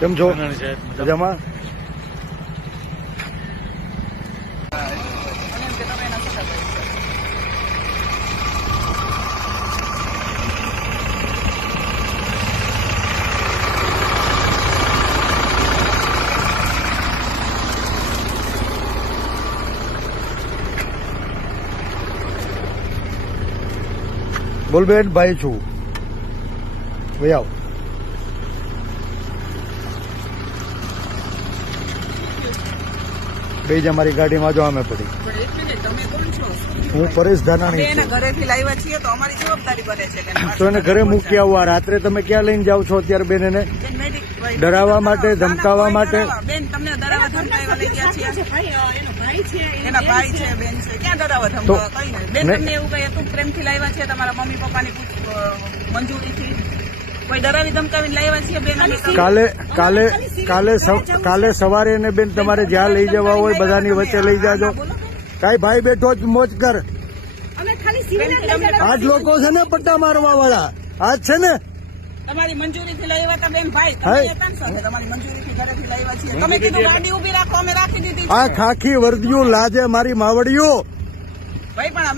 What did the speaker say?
કેમ છો? મજામાં? બોલ બેન, ભાઈ છું. ભાઈ આવ. બે જ અમારી ગાડીમાં જો અમે પડી. હું પરેશ ધાનાણી છું. ઘરેથી લાવ્યા છીએ તો અમારી જવાબદારી બને છે કે તો એને ઘરે મૂકી આવવા. રાત્રે તમે ક્યાં લઈને જાઓ છો અત્યારે બેન? એને ડરાવવા માટે, ધમકાવવા માટે? બેન તમને ડરાવવા ધમકાવવા લઈ ગયા છીએ. એના ભાઈ છે, બેન છે. ક્યાં ડરાવવા ધમકાવવા? કઈ નહીં બેન. તમને એવું કઈ હતું પ્રેમથી લાવ્યા છે તમારા મમ્મી પપ્પાની મંજૂરીથી? કોઈ ડરાવી ધમકાવીને લાવ્યા છીએ બેન? કાલે સવારે એને બેન તમારે જ્યાં લઈ જવા હોય બધાની વચ્ચે લઈ જાજો. કાઈ ભાઈ બેઠો જ મોજ કર. આજ લોકો છે ને પટ્ટા મારવા વાળા, આજ છે ને તમારી મંજૂરીથી લાવ્યા હતા બેન. ભાઈ તમારી મંજૂરીથી ઘરેથી લાવ્યા છીએ. તમે કીધું ગાડી ઉભી રાખો, અમે રાખી દીધી. આ ખાખી વર્દીયું લાજે મારી માવડીઓ. ભાઈ પણ અમે